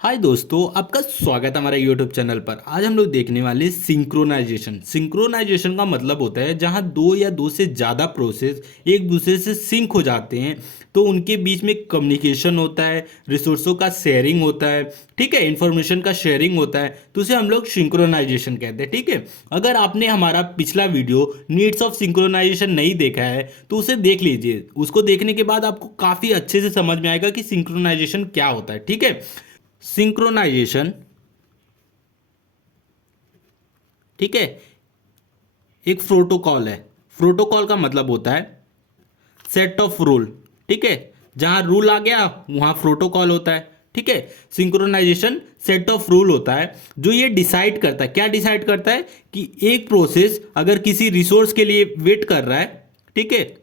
हाय दोस्तों, आपका स्वागत है हमारे यूट्यूब चैनल पर। आज हम लोग देखने वाले हैं सिंक्रोनाइजेशन। सिंक्रोनाइजेशन का मतलब होता है जहां दो या दो से ज़्यादा प्रोसेस एक दूसरे से सिंक हो जाते हैं, तो उनके बीच में कम्युनिकेशन होता है, रिसोर्सों का शेयरिंग होता है, ठीक है, इंफॉर्मेशन का शेयरिंग होता है, तो उसे हम लोग सिंक्रोनाइजेशन कहते हैं। ठीक है, अगर आपने हमारा पिछला वीडियो नीड्स ऑफ सिंक्रोनाइजेशन नहीं देखा है तो उसे देख लीजिए। उसको देखने के बाद आपको काफ़ी अच्छे से समझ में आएगा कि सिंक्रोनाइजेशन क्या होता है। ठीक है, सिंक्रोनाइजेशन, ठीक है, एक प्रोटोकॉल है। प्रोटोकॉल का मतलब होता है सेट ऑफ रूल। ठीक है, जहां रूल आ गया वहां प्रोटोकॉल होता है। ठीक है, सिंक्रोनाइजेशन सेट ऑफ रूल होता है जो ये डिसाइड करता है। क्या डिसाइड करता है कि एक प्रोसेस अगर किसी रिसोर्स के लिए वेट कर रहा है, ठीक है,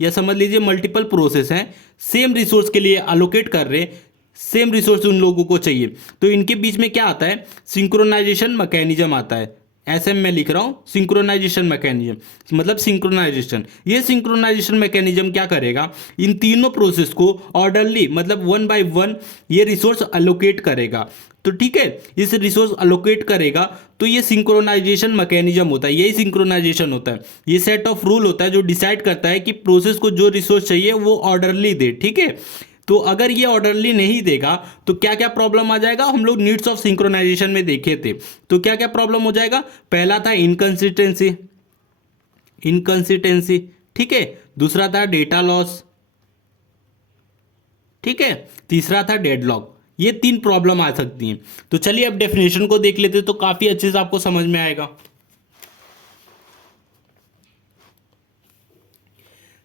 या समझ लीजिए मल्टीपल प्रोसेस हैं, सेम रिसोर्स के लिए अलोकेट कर रहे हैं, सेम रिसोर्स उन लोगों को चाहिए, तो इनके बीच में क्या आता है, सिंक्रोनाइजेशन मैकेनिज्म आता है। ऐसे में लिख रहा हूं सिंक्रोनाइजेशन मैकेनिज्म, मतलब सिंक्रोनाइजेशन। ये सिंक्रोनाइजेशन मैकेनिज्म क्या करेगा, इन तीनों प्रोसेस को ऑर्डरली, मतलब वन बाय वन ये रिसोर्स अलोकेट करेगा। तो ठीक है, इस रिसोर्स अलोकेट करेगा, तो ये सिंक्रोनाइजेशन मैकेनिज्म होता है, यही सिंक्रोनाइजेशन होता है। ये सेट ऑफ रूल होता है जो डिसाइड करता है कि प्रोसेस को जो रिसोर्स चाहिए वो ऑर्डरली दे। ठीक है, तो अगर ये ऑर्डरली नहीं देगा तो क्या क्या प्रॉब्लम आ जाएगा, हम लोग नीड्स ऑफ सिंक्रोनाइजेशन में देखे थे। तो क्या क्या प्रॉब्लम हो जाएगा, पहला था इनकंसिस्टेंसी, इनकंसिस्टेंसी, ठीक है, दूसरा था डेटा लॉस, ठीक है, तीसरा था डेडलॉक। ये तीन प्रॉब्लम आ सकती हैं। तो चलिए अब डेफिनेशन को देख लेते तो काफी अच्छे से आपको समझ में आएगा।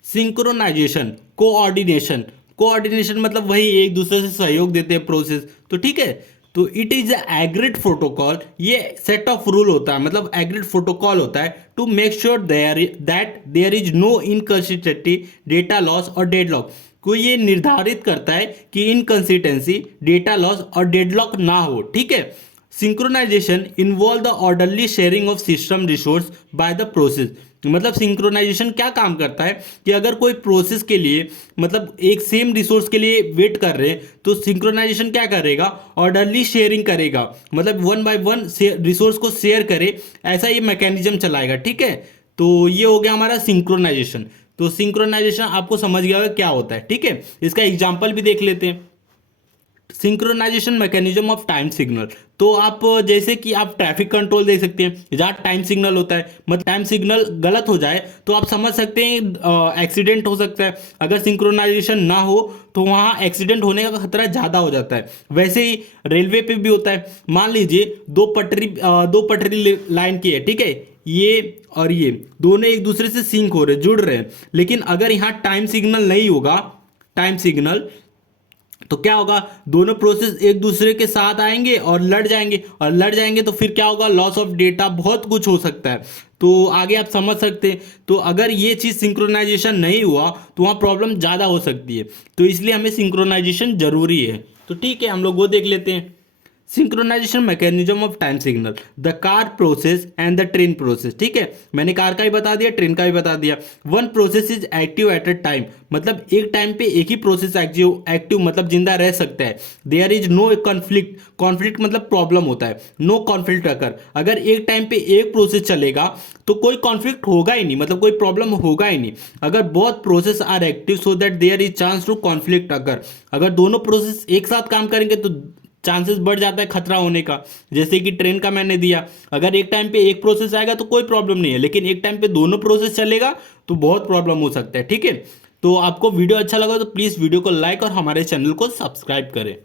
Synchronisation, coordination. कोऑर्डिनेशन मतलब वही एक दूसरे से सहयोग देते हैं प्रोसेस। तो ठीक है, तो इट इज एग्रीड प्रोटोकॉल। ये सेट ऑफ रूल होता है, मतलब एग्रीड प्रोटोकॉल होता है to make sure that there is no inconsistency, data loss और डेडलॉक। को ये निर्धारित करता है कि इनकंसिस्टेंसी, डेटा लॉस और डेडलॉक ना हो। ठीक है, synchronisation involve the orderly sharing of system resource by the process. मतलब सिंक्रोनाइजेशन क्या काम करता है कि अगर कोई प्रोसेस के लिए, मतलब एक सेम रिसोर्स के लिए वेट कर रहे हैं, तो सिंक्रोनाइजेशन क्या करेगा, ऑर्डरली शेयरिंग करेगा, मतलब वन बाय वन रिसोर्स को शेयर करे, ऐसा ये मैकेनिज्म चलाएगा। ठीक है, तो ये हो गया हमारा सिंक्रोनाइजेशन। तो सिंक्रोनाइजेशन आपको समझ गया होगा क्या होता है। ठीक है, इसका एग्जाम्पल भी देख लेते हैं। Synchronisation mechanism of time signal. तो आप जैसे कि आप ट्रैफिक कंट्रोल दे सकते हैं जहाँ टाइम सिग्नल होता है, मतलब टाइम सिग्नल गलत हो जाए तो आप समझ सकते हैं एक्सीडेंट हो सकता है। अगर सिंक्रोनाइजेशन ना हो तो वहाँ एक्सीडेंट होने का खतरा ज़्यादा हो जाता है। वैसे ही रेलवे पे भी होता है। मान लीजिए दो पटरी लाइन की है, ठीक है, ये और ये दोनों एक दूसरे से सिंक हो रहे, जुड़ रहे हैं, लेकिन अगर यहाँ टाइम सिग्नल नहीं होगा, टाइम सिग्नल, तो क्या होगा, दोनों प्रोसेस एक दूसरे के साथ आएंगे और लड़ जाएंगे, और लड़ जाएंगे तो फिर क्या होगा, लॉस ऑफ डेटा, बहुत कुछ हो सकता है। तो आगे आप समझ सकते हैं। तो अगर ये चीज़ सिंक्रोनाइजेशन नहीं हुआ तो वहाँ प्रॉब्लम ज़्यादा हो सकती है। तो इसलिए हमें सिंक्रोनाइजेशन जरूरी है। तो ठीक है, हम लोग वो देख लेते हैं। Synchronisation mechanism of time signal, the car process and the train process. ठीक है, मैंने कार का भी बता दिया, ट्रेन का भी बता दिया। One process is active at a time, मतलब एक टाइम पे एक ही प्रोसेस एक्टिव मतलब जिंदा रह सकता है। There is no conflict, conflict मतलब प्रॉब्लम होता है, नो कॉन्फ्लिक्ट अगर एक टाइम पे एक प्रोसेस चलेगा तो कोई कॉन्फ्लिक्ट होगा ही नहीं, मतलब कोई प्रॉब्लम होगा ही नहीं। अगर both process are active so that there is chance to conflict अगर दोनों प्रोसेस एक साथ काम करेंगे तो चांसेस बढ़ जाता है खतरा होने का। जैसे कि ट्रेन का मैंने दिया, अगर एक टाइम पे एक प्रोसेस आएगा तो कोई प्रॉब्लम नहीं है, लेकिन एक टाइम पे दोनों प्रोसेस चलेगा तो बहुत प्रॉब्लम हो सकता है। ठीक है, तो आपको वीडियो अच्छा लगा तो प्लीज़ वीडियो को लाइक और हमारे चैनल को सब्सक्राइब करें।